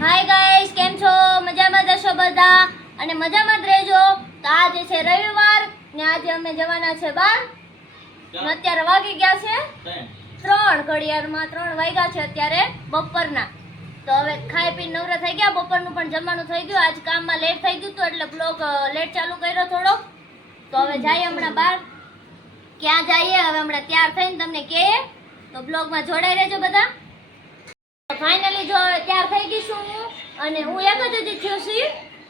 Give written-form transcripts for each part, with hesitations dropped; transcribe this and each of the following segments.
Hi guys, કેમ છો? મજામાં જશો બધા અને મજામાં જ રહેજો. તો આજે છે રવિવાર ને આજે અમે જવાના છે બહાર. અત્યારે વાગી ગયા છે 3 ઘડિયાળમાં 3 વાગ્યા છે અત્યારે બપોરના. તો હવે ખાઈ પીને નવરા થઈ ગયા. બપોરનું પણ જમવાનું થઈ ગયું. આજ કામમાં લેટ થઈ ગયું એટલે બ્લોગ લેટ ચાલુ કર્યો થોડો. તો હવે જઈએ હમણાં બહાર. ક્યાં જઈએ હવે હમણાં તૈયાર થઈને તમને કહીએ. તો બ્લોગમાં જોડાઈ રહેજો બધા. ફાઇનલી જો તૈયાર થઈ ગઈ છું હું અને હું એક જ હજી થયો છું.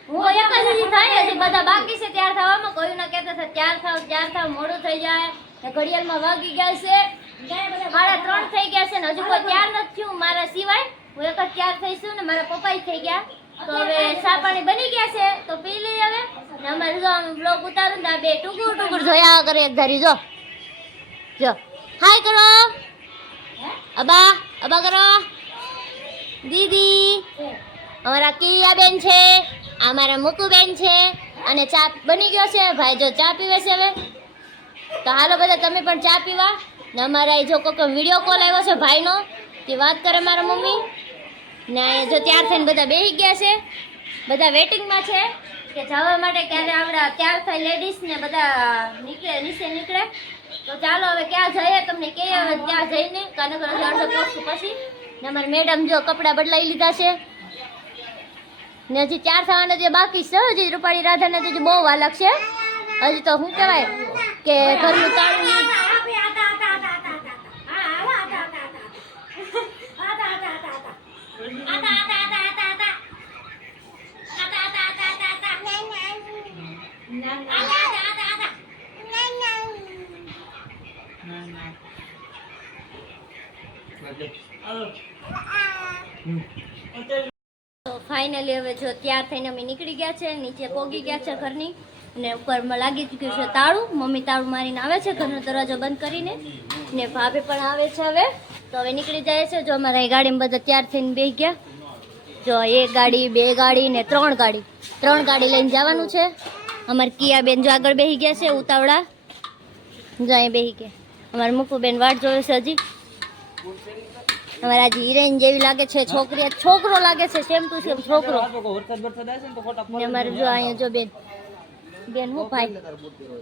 હું એક જ હજી થાય હજી બધા બાકી છે તૈયાર થવામાં. કોઈ ના કહેતા હતા તૈયાર થાવ મોડું થઈ જાય. ઘડિયાળમાં વાગી ગયા છે 3:30 થઈ ગયા છે ને હજુ કોઈ તૈયાર નથી થયું મારા સિવાય. હું એક જ તૈયાર થઈશું ને મારા પપ્પા થઈ ગયા. તો હવે ચા પાણી બની ગયા છે તો પી લઈએ હવે. ને અમારે જો અમે બ્લોગ ઉતારું ને બે ટુકુર જોયા કરે એક ધારી જો હાય કરો અબા કરો દીદી. અમારા કિયા બેન છે, અમારા મુકુ બેન છે અને ચા બની ગયો છે. ભાઈ જો ચા પીવે છે હવે. તો હાલો બધા તમે પણ ચા પીવા. ને અમારા જો કોઈક વિડીયો કોલ આવ્યો છે ભાઈનો તે વાત કરે મારા મમ્મી ને જો તૈયાર થઈને બધા બેસી ગયા છે. બધા વેટિંગમાં છે કે જવા માટે ક્યારે આપણા તૈયાર થાય લેડીઝ ને બધા નીચે નીકળે. તો ચાલો હવે ક્યાં જઈએ તમને કહીએ. હવે ત્યાં જઈને કાનગર અડધો પહોંચશું પછી. ને અમારી મેડમ જો કપડાં બદલાઈ લીધા છે ને હજી તૈયાર થવાના જે બાકી છે. હજી રૂપાળી રાધાને હજી બહુ વાર લાગશે. હજી તો શું કહેવાય કે ઘરનું તાળું તો ફાઇનલી હવે જો તૈયાર થઈને અમે નીકળી ગયા છે. નીચે પોગી ગયા છે ઘરની અને ઉપરમાં લાગી ચૂક્યું છે તાળું. મમ્મી તાળું મારીને આવે છે ઘરનો દરવાજો બંધ કરીને ને ભાભી પણ આવે છે હવે. તો હવે નીકળી જાય છે. જો અમારા એ ગાડીમાં બધા તૈયાર થઈને બેસી ગયા. જો 1 ગાડી 2 ગાડી ને 3 ગાડી લઈને જવાનું છે. અમારે કિયા બેન જો આગળ બેસી ગયા છે ઉતાવળા. જો અહીં બેસી ગયા. અમારે મુકુ બેન વાટ જોવે છે હજી. અમારે આજે હિરેન જેવી લાગે છે છોકરો લાગે છે સેમ ટુ સેમ છોકરો. ને અમારે જો અહીંયા જો બેન હું ભાઈ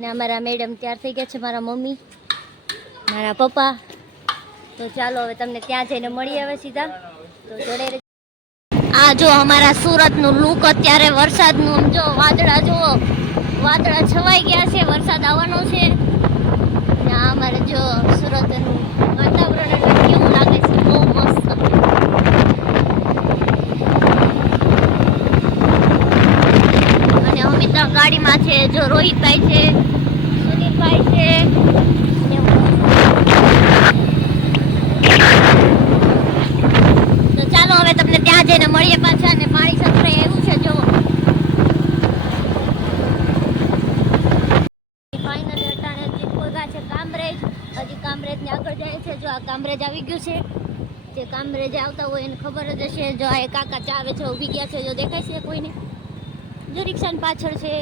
ને અમારા મેડમ તૈયાર થઈ ગયા છે. મારા મમ્મી મારા પપ્પા. તો ચાલો હવે તમને ત્યાં જઈને મળીએ હવે સીધા. તો જોડે આ જો અમારા સુરતનું લુક અત્યારે વરસાદનું. જો વાદળા જુઓ, વાદળા છવાઈ ગયા છે, વરસાદ આવવાનો છે. ને આ અમારે જો સુરતનું વાતાવરણ એટલે કેવું લાગે છે બહુ મસ્ત. અને અમે તો ગાડીમાં છે જો રોહિતભાઈ છે, સુનિલભાઈ છે. તો ચાલો હવે તમને ત્યાં જઈને મળીએ પાછા. ને પાણી સતરાઈ આવ્યું છે જો. ફાઇનલી અટાણે જીપોગા છે કામરેજ. હજી કામરેજ ને આગળ જાય છે. જો આ કામરેજ આવી ગયું છે. જે કામરેજ આવતા હોય એને ખબર જ હશે. જો આ કાકા ચા આવે છે ઊભી ગયા છે. જો દેખાય છે કોઈને? જો રિક્ષાની પાછળ છે.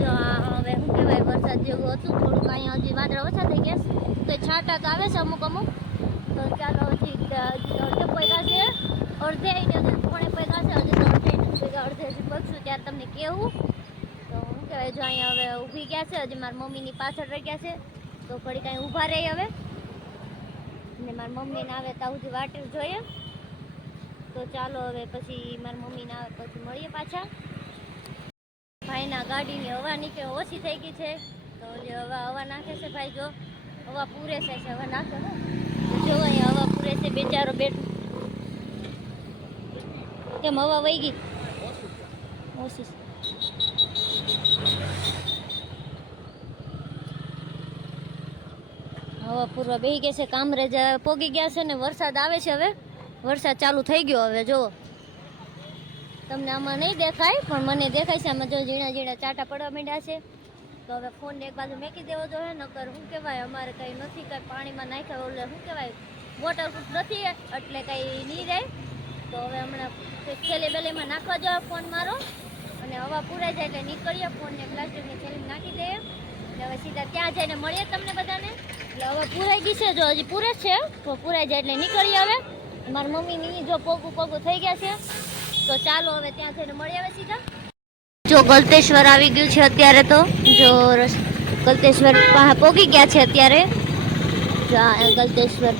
જો હવે શું કહેવાય વરસાદ જેવું હતું થોડુંક. અહીંયા હજી વાદળા ઓછા થઈ ગયા તો છાંટા તો આવે છે અમુક. તો ચાલો હજી અડધે પૈસા છે, અડધે પોણે પૈસા છે. હજી તો અડધે બગશું ત્યારે તમને કહેવું. તો શું કહેવાય જો અહીંયા હવે ઊભી ગયા છે. હજી મારા મમ્મીની પાછળ રહી ગયા છે. તો ઘડી કાંઈ ઊભા રહી હવે. ને મારા મમ્મીને આવે ત્યાં સુધી વાટ જોઈએ. તો ચાલો હવે પછી મારા મમ્મીને આવે પછી મળીએ પાછા. ભાઈના ગાડીની હવા નીચે ઓછી થઈ ગઈ છે. તો જે હવા નાખે છે ભાઈ જો હવા પૂરે છે હવા નાખે ને જો અહીંયા હવા પૂરે છે. બેચારો બેઠું કેમ હવા વહી ગઈ ઓછી. હવા પૂરવા બેસી ગયા છે. કામરેજ પોગી ગયા છે ને વરસાદ આવે છે હવે. વરસાદ ચાલુ થઈ ગયો હવે જુઓ. તમને આમાં નહીં દેખાય પણ મને દેખાય છે. આમાં જો ઝીણા ઝીણા ચાટા પડવા માંડ્યા છે. તો હવે ફોનને એક બાજુ મેકી દેવો જોઈએ. નકર શું કહેવાય અમારે કંઈ નથી કંઈ પાણીમાં નાખ્યા એટલે શું કહેવાય વોટરપ્રૂફ નથી એટલે કંઈ નહીં રહે. તો હવે હમણાં થેલી બેલીમાં નાખવા જોઈએ ફોન મારો. અને હવા પૂરાઈ જાય એટલે નીકળીએ. ફોનને પ્લાસ્ટિકની થેલીમાં નાખી દઈએ. એટલે હવે સીધા ત્યાં જઈને મળીએ તમને બધાને. એટલે હવે પૂરાઈ ગઈ છે. જો હજી પૂરે છે તો પૂરાઈ જાય એટલે નીકળીએ હવે. મારી મમ્મીની જો પોગું થઈ ગયા છે, તો ચાલો હવે ત્યાં જઈને મળી આવે સીધા. જો ગલતેશ્વર આવી ગયું છે અત્યારે, તો જો ગલતેશ્વર પોગી ગયા છે અત્યારે. જો આ ગલતેશ્વર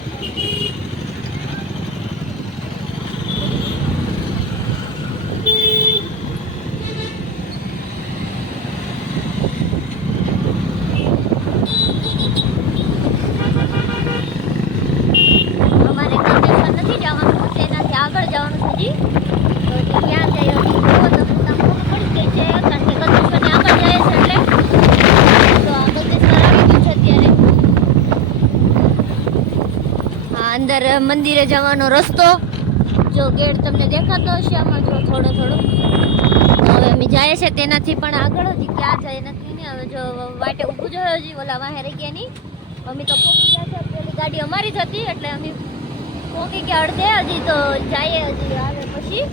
અંદર મંદિરે જવાનો રસ્તો, જો ગેટ તમને દેખાતો હશે આમાં, જો થોડો હવે અમે જાય છે તેનાથી પણ આગળ. હજી ક્યાં જાય નથી ને, હવે જો વાટે ઊભું જોયો, હજી ઓલા વાહે રહી ગયા નહીં. અમે તો પહોંચી ગયા છે, પેલી ગાડી અમારી જ હતી એટલે અમે પહોંચી ગયા અડધે. હજી તો જઈએ, હજી આવે પછી.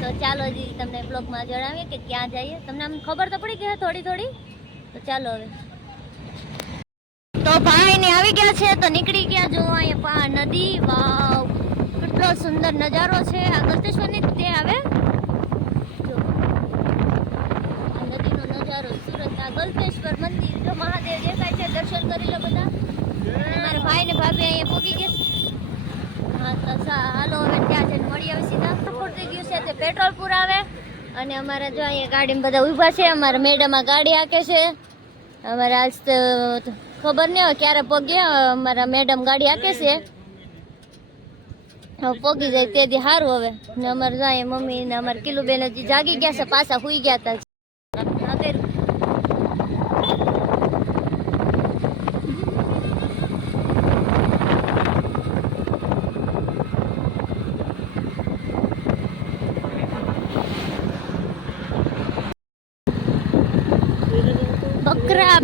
તો ચાલો હજી તમને બ્લોગમાં જણાવીએ કે ક્યાં જઈએ. તમને આમ ખબર તો પડી ગઈ થોડી. તો ચાલો હવે. તો ભાઈ ને આવી ગયા છે, તો નીકળી ગયા. જો અહીંયા નદી, વાવ કેટલો સુંદર નજારો છે. આ ગલતેશ્વરની તે આવે, જો આ નદીનો નજારો, સુરત આ ગલતેશ્વર મંદિર. જો મહાદેવ દેખાય છે, દર્શન કરી લો બધા. મારા ભાઈ ને ભાભી અહીંયા પહોંચી ગયા. હા તો હાલો હવે ત્યાં જઈને મળી આવે સીધા. પૂરતી ગયું છે તે પેટ્રોલ પુરાવે. અને અમારે જો અહીંયા ગાડીમાં બધા ઊભા છે. અમારા મેડમ આ ગાડી હાકે છે. અમારે આજ તો ખબર નહીં હોય ક્યારે પગ્યા. અમારા મેડમ ગાડી હાકે છે, હવે પગી જાય તે દી સારું. હવે ને અમારે જાય મમ્મી ને અમારે કિલુબેન હજી જાગી ગયા છે, પાછા સુઈ ગયા હતા. બકરા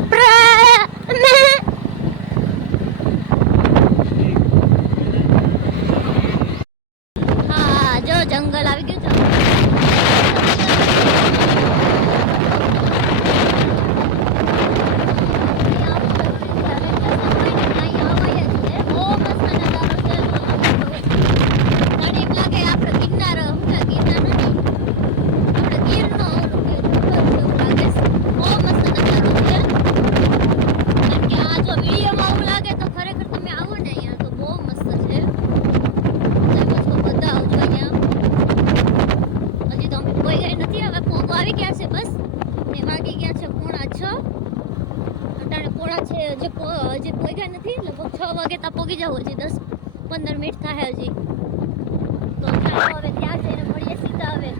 જંગલ આવી ગયું છે. હજી પહોંચ્યા નથી, લગભગ 6 વાગે ત્યાં પહોંચી જવું. હજી 10-15 મિનિટ થાય હજી. તો ચાલો હવે ત્યાં જઈને મળીએ સીધા. હવે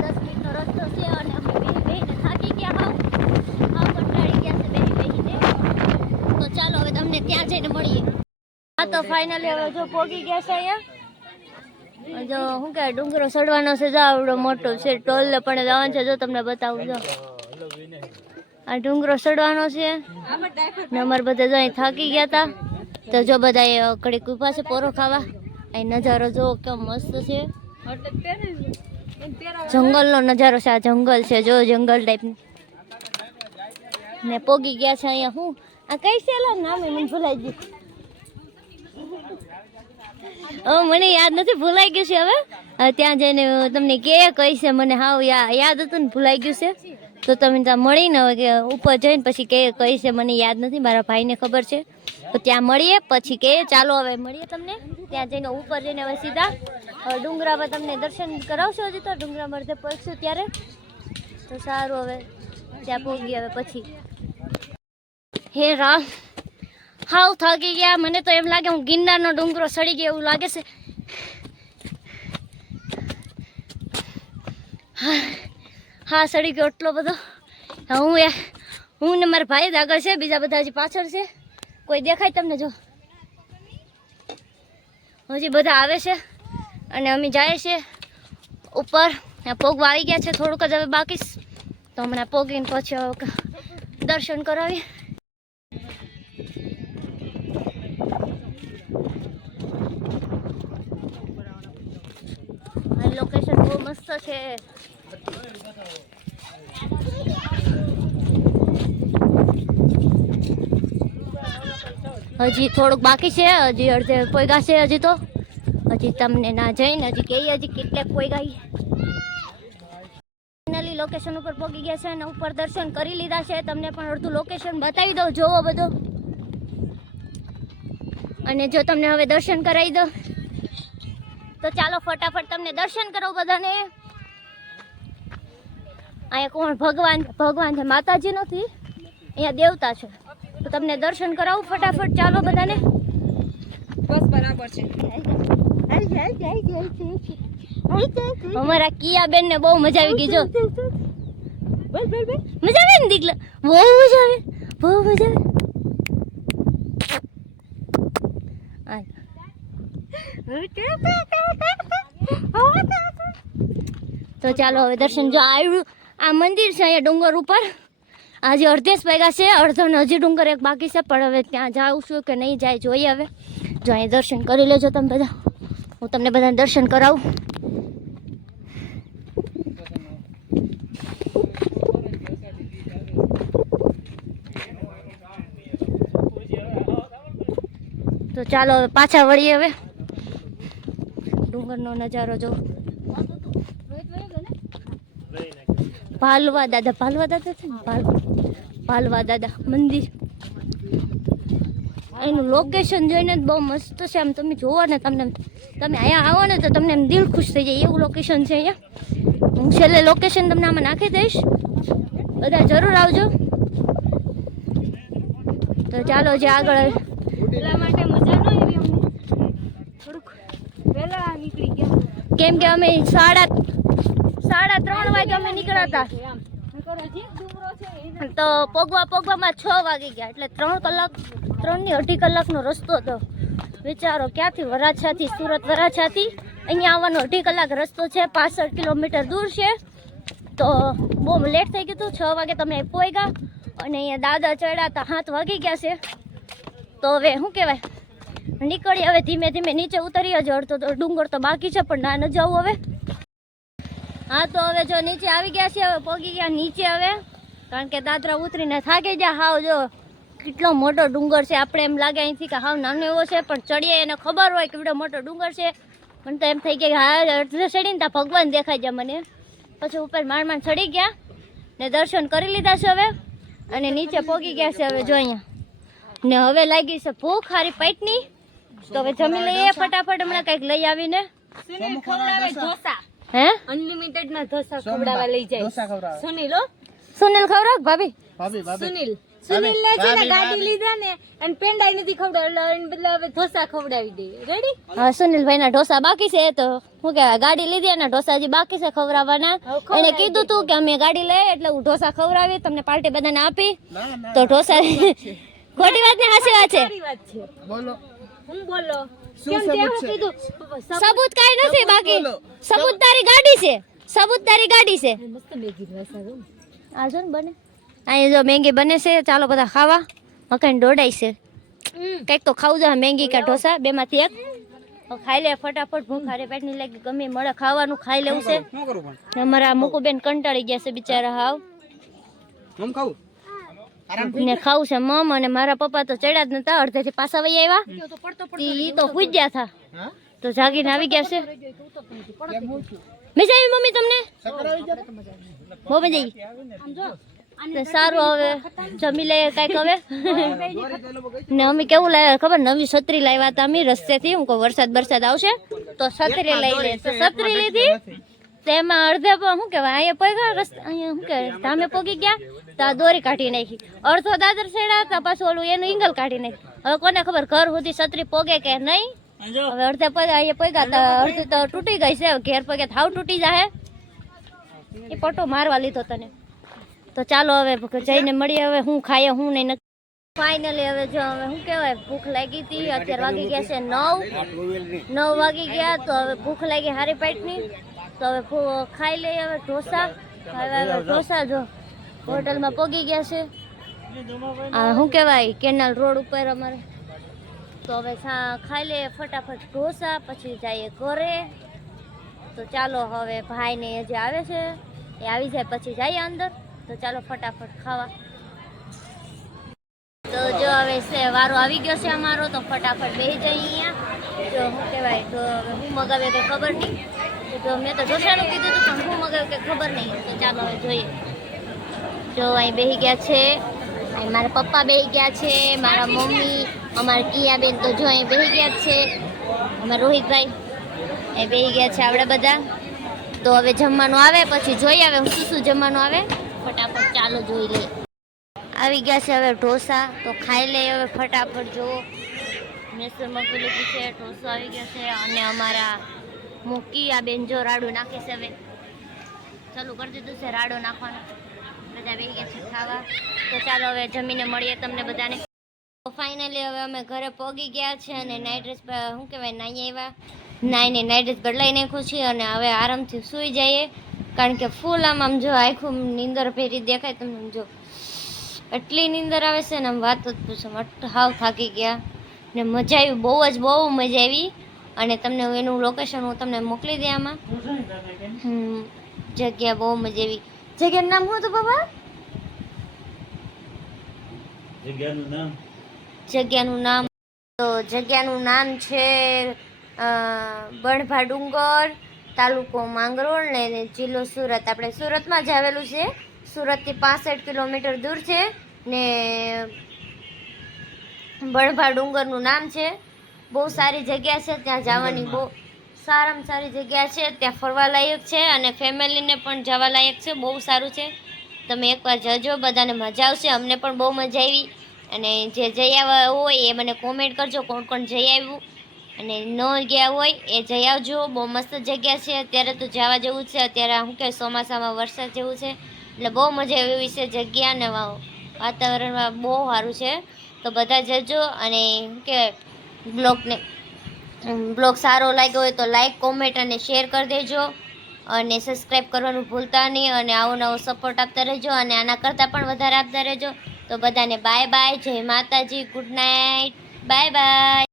10 મિનિટનો રસ્તો છે અને અમે બેહીને થાકી ગયા. હા કંટાળી ગયા છે બેહીને. તો ચાલો હવે તમને ત્યાં જઈને મળીએ. હા તો ફાઇનલી હવે જો પહોંચી ગયા છે અહીંયા. જો શું કહેવાય, ડુંગરો ચડવાનો છે. જો આવડો મોટો છે, ટોલ પણ જવાનું છે. જો તમને બતાવું, જો આ ડુંગરો ચડવાનો છે ને અમારે બધા જો અહીં થાકી ગયા હતા. તો જો બધા કડીક ઊભા છે પોરો ખાવા. અહીં નજારો જો કેમ મસ્ત છે, જંગલનો નજારો છે. આ જંગલ છે, જો જંગલ ટાઈપનું. ને પોગી ગયા છે અહીંયા. હું આ કઈ છે નામ મને ભૂલાઈ ગયું. મને યાદ નથી, ભૂલાઈ ગયું છે. હવે ત્યાં જઈને તમને કે કઈ છે, મને હાવ યાદ હતું ને ભૂલાઈ ગયું છે. તો તમે ત્યાં મળીને હવે ઉપર જઈને પછી કે કઈ છે મને યાદ નથી, મારા ભાઈને ખબર છે. તો ત્યાં મળીએ પછી કે ચાલો હવે મળીએ તમને ત્યાં જઈને. ઉપર જઈને હવે સીધા ડુંગરા પર તમને દર્શન કરાવશો. હજી તો ડુંગરા મળતે પહોંચશું ત્યારે તો સારું. હવે ત્યાં પહોંચી હવે પછી હે રામ, હાવ થાકી ગયા. મને તો એમ લાગે હું ગિરનારનો ડુંગરો સડી ગયો એવું લાગે છે. હા સડી ગયો એટલો બધો. હું ને મારા ભાઈ જ આગળ છે, બીજા બધા હજી પાછળ છે. કોઈ દેખાય તમને? જો હજી બધા આવે છે અને અમે જાય છે ઉપર. પોગવા આવી ગયા છે, થોડુંક જ હવે બાકી. તો હમણાં પોગીને પછી દર્શન કરાવી. આ લોકેશન બહુ મસ્ત છે. હજી થોડુંક બાકી છે, હજી અડધે પોગ્યા છે હજી તો. હજી તમને ના જઈને હજી કેટલાક કોઈ ગાઈ ફાઇનલી લોકેશન ઉપર પહોંચી ગયા છે અને ઉપર દર્શન કરી લીધા છે. તમને પણ અડધું લોકેશન બતાવી દઉં, જોવો બધો. અને જો તમને હવે દર્શન કરાવી દો તો ચાલો ફટાફટ તમને દર્શન કરો બધાને. અહીંયા કોણ? ભગવાન છે, માતાજી નથી, અહીંયા દેવતા છે. તો તમને દર્શન કરાવું ફટાફટ, ચાલો બધાને. બસ બરાબર છે. અમારા કિયા બેન ને બહુ મજા આવી ગઈ. જો મજા આવે ને દીકલા, બહુ મજા આવે, બહુ મજા આવે. તો ચાલો હવે દર્શન. જો આવ્યું આ મંદિર છે અહીંયા ડુંગર ઉપર. આજે અડધેસ વાગ્યા છે, અડધો હજી ડુંગર એક બાકી છે, પણ હવે ત્યાં જાઉં છું કે નહીં જાય જોઈએ હવે. જો અહીં દર્શન કરી લેજો તમે બધા, હું તમને બધાને દર્શન કરાવું. તો ચાલો હવે પાછા વળીએ. હવે ડુંગરનો નજારો જો. ભાલવા દાદા છે ને, ભાલવા દાદા મંદિર. એનું લોકેશન જોઈને જ બહુ મસ્ત છે. આમ તમે જોવો ને, તમે અહીંયા આવો ને તો તમને એમ દિલ ખુશ થઈ જાય એવું લોકેશન છે અહીંયા. હું છેલ્લે લોકેશન તમને આમાં નાખી દઈશ, બધા જરૂર આવજો. તો ચાલો જે આગળ એટલા માટે મજા ન આવી અમને, થોડુંક વહેલા નીકળી ગયા, કેમ કે અમે 3:30 વાગે અમે નીકળ્યા હતા, તો પોગવામાં 6 વાગી ગયા. એટલે 3.5 કલાકનો રસ્તો હતો. વિચારો, ક્યાંથી? વરાછાથી, સુરત વરાછાથી અહીંયા આવવાનો 2.5 કલાક રસ્તો છે. 65 કિલોમીટર દૂર છે. તો બહુ લેટ થઈ ગયું હતું. 6 વાગે તમે પહોંચ્યા અને અહીંયા દાદા ચડ્યા હતા 7 વાગી ગયા છે. તો હવે શું કહેવાય, નીકળી હવે ધીમે ધીમે નીચે ઉતરી. જ અડધો તો ડુંગર તો બાકી છે, પણ ના ન જવું હવે. હા તો હવે જો નીચે આવી ગયા છે, હવે પહોંચી ગયા નીચે હવે, કારણ કે દાદરા ઉતરીને થાકી ગયા. હાવ જો કેટલો મોટો ડુંગર છે. આપણે એમ લાગે અહીંથી કે હાવ નાનો એવો છે, પણ ચડીએ એને ખબર હોય કે કેટલો મોટો ડુંગર છે. મને તો એમ થઈ ગયા કે હા અડધે ચડીને ત્યાં ભગવાન દેખાઈ જાય મને. પછી ઉપર માંડ ચડી ગયા ને દર્શન કરી લીધા છે હવે, અને નીચે પહોંચી ગયા છે હવે. જો અહીંયા ને હવે લાગી છે ભૂખ હારી પેટની. તો હવે જમી લઈએ ફટાફટ, હમણાં કંઈક લઈ આવીને. સુનિલ ખવડાવે ઢોસા, હે અનલિમિટેડ ના ઢોસા ખવડાવવા લઈ જાય. સુનિલ ખવડાવ ભાભી. સુનિલ ને છે ને ગાડી લીધા ને અને પેંડાઈ નથી ખવડાવેલા, એને બદલે હવે ઢોસા ખવડાવી દઈએ. રેડી? હા, સુનિલભાઈ ના ઢોસા બાકી છે. તો શું કહેવાય, ગાડી લીધી અને ઢોસા હજી બાકી છે ખવડાવવાના. એને કીધું તું કે અમે ગાડી લઈએ એટલે હું ઢોસા ખવડાવી, તમને પાર્ટી બધાને આપી. તો ઢોસા ખોટી વાત ને સાચી વાત છે? સારી વાત છે. બોલો, હું બોલો. સબૂત કાઈ નથી બાકી. સબૂત તારી ગાડી છે, સબૂત તારી ગાડી છે. મસ્ત મેગી ઢોસા જો આ જો ને બને, અહીંયા જો મેંગી બને છે. ચાલો બધા ખાવા. મકાન દોડાય છે, કંઈક તો ખાવું જોઈએ, મેંગી કે ઢોસા બેમાંથી એક. ખાઈ લે ફટાફટ, ભૂખ હારે પેટની લાગી, ગમે મળે ખાવાનું ખાઈ લેવું છે. અમારા મુકુબેન કંટાળી ગયા છે બિચારા હાવ. ને ખાવું છે મમ, અને મારા પપ્પા તો ચડ્યા જ નતા, અડધેથી પાછા વહી આવ્યા. ઈ તો પૂજ્યા હતા, તો જાગીને આવી ગયા છે. મજા આવી મમ્મી તમને? બહુ મજા આવી. સારું, હવે જમી લઈએ કઈક હવે. ને અમે કેવું લાવ્યા ખબર, નવી છત્રી લાવ્યા હતા અમે રસ્તેથી. હું કોઈ વરસાદ આવશે તો છત્રી લઈ લે. તો છત્રી લીધી, તેમાં અડધે શું કહેવાય, અહીંયા પગ્યા રસ્તા, અહીંયા શું કહેવાય ધામે પોગી ગયા તો આ દોરી કાઢી નાખી. અડધો દાદર છેડા હતા, પાછું ઓલું એનું ઈંગલ કાઢી નાખી. હવે કોને ખબર ઘર સુધી છત્રી પોગે કે નહીં. હવે અડધે પગ્યા, અહીંયા પગ્યા તો અડધી તો તૂટી ગઈ છે. ઘેર પગ્યા હાવ તૂટી જાય. એ પટો મારવા લીધો તને. તો ચાલો હવે જઈને મળીએ. હવે હું ખાઈએ હું નહીં. ફાઇનલી હવે જો હવે શું કહેવાય, ભૂખ લાગી હતી. અત્યારે વાગી ગયા છે 9 વાગી ગયા. તો હવે ભૂખ લાગી હારી પેટની. તો હવે ખાઈ લઈએ હવે ઢોસા. ઢોસા જો હોટલમાં પહોંચી ગયા છે. આ શું કહેવાય, કેનાલ રોડ ઉપર અમારે. તો હવે ખાઈ લઈએ ફટાફટ ઢોસા, પછી જઈએ ઘરે. તો ચાલો હવે ભાઈને જે આવે છે એ આવી જાય પછી જઈએ અંદર. તો ચાલો ફટાફટ ખાવા. તો જો હવે વારો આવી ગયો છે અમારો, તો ફટાફટ બેસી જઈએ અહીંયા. તો શું કહેવાય તો હવે હું મગાવે કે ખબર નહીં તો મેં તો ઢોસાનું કીધું હતું પણ હું મગાવ્યું કે ખબર નહીં તો ચાલો હવે જોઈએ જો અહીં બેસી ગયા છે અહીં મારા પપ્પા બેસી ગયા છે મારા મમ્મી અમારા કિયાબેન તો જો અહીં બેસી ગયા છે અમારા રોહિતભાઈ એ બેસી ગયા છે આપણે બધા તો હવે જમવાનું આવે પછી જોઈ આવે શું શું જમવાનું આવે ફટાફટ ચાલો જોઈ લઈએ આવી ગયા છે હવે ઢોસા તો ખાઈ લઈએ હવે ફટાફટ જુઓ મેસર મૂકી લીધી છે ઢોસો આવી ગયા છે અને અમારા મૂકી આ બેન જો રાડું નાખે છે હવે ચાલુ કરી દીધું છે રાડો નાખવાનો બધા બેસી ગયા છે ખાવા તો ચાલો હવે જમીને મળીએ તમને બધાને તો ફાઇનલી હવે અમે ઘરે પહોંચી ગયા છે અને નાઇટ ડ્રેસ શું કહેવાય નાહી આવ્યા નાઈને નાઇટ ડ્રેસ બદલાઈ નાખ્યું છે અને હવે આરામથી સૂઈ જઈએ કારણ કે ફૂલ આમ જો આખું નીંદર ફેરી દેખાય તમને જો એટલી નીંદર આવે છે ને આમ વાત જ પૂછો હાવ થાકી ગયા ને મજા આવી બહુ મજા આવી અને તમને એનું લોકેશન હું તમને મોકલી દે આમાં જગ્યા બહુ મજા આવી જગ્યાનું નામ શું હતું બાબા જગ્યાનું નામ તો જગ્યાનું નામ છે બણભા ડુંગર તાલુકો માંગરોળ ને જિલ્લો સુરત આપણે સુરતમાં જ આવેલું છે સુરતથી 65 કિલોમીટર દૂર છે ને બણભા ડુંગરનું નામ છે બહુ સારી જગ્યા છે ત્યાં જવાની બહુ સારામાં સારી જગ્યા છે ત્યાં ફરવા લાયક છે અને ફેમિલીને પણ જવા લાયક છે બહુ સારું છે તમે એકવાર જજો બધાને મજા આવશે અમને પણ બહુ મજા આવી અને જે જઈ આવ્યા હોય એ મને કોમેન્ટ કરજો કોણ કોણ જઈ આવ્યું અને ન ગયા હોય એ જઈ આવજો બહુ મસ્ત જગ્યા છે અત્યારે તો જવા જેવું છે અત્યારે શું કે ચોમાસામાં વરસાદ જેવું છે એટલે બહુ મજા આવે એવી છે જગ્યા ને વાતાવરણમાં બહુ સારું છે તો બધા જજો અને શું કે બ્લોગ સારો લાગ્યો હોય તો લાઈક કોમેન્ટ અને શેર કરી દેજો અને સબસ્ક્રાઈબ કરવાનું ભૂલતા નહીં અને આવો નવો સપોર્ટ આપતા રહેજો અને આના કરતાં પણ વધારે આપતા રહેજો તો બધાને બાય બાય જય માતાજી ગુડ નાઇટ બાય બાય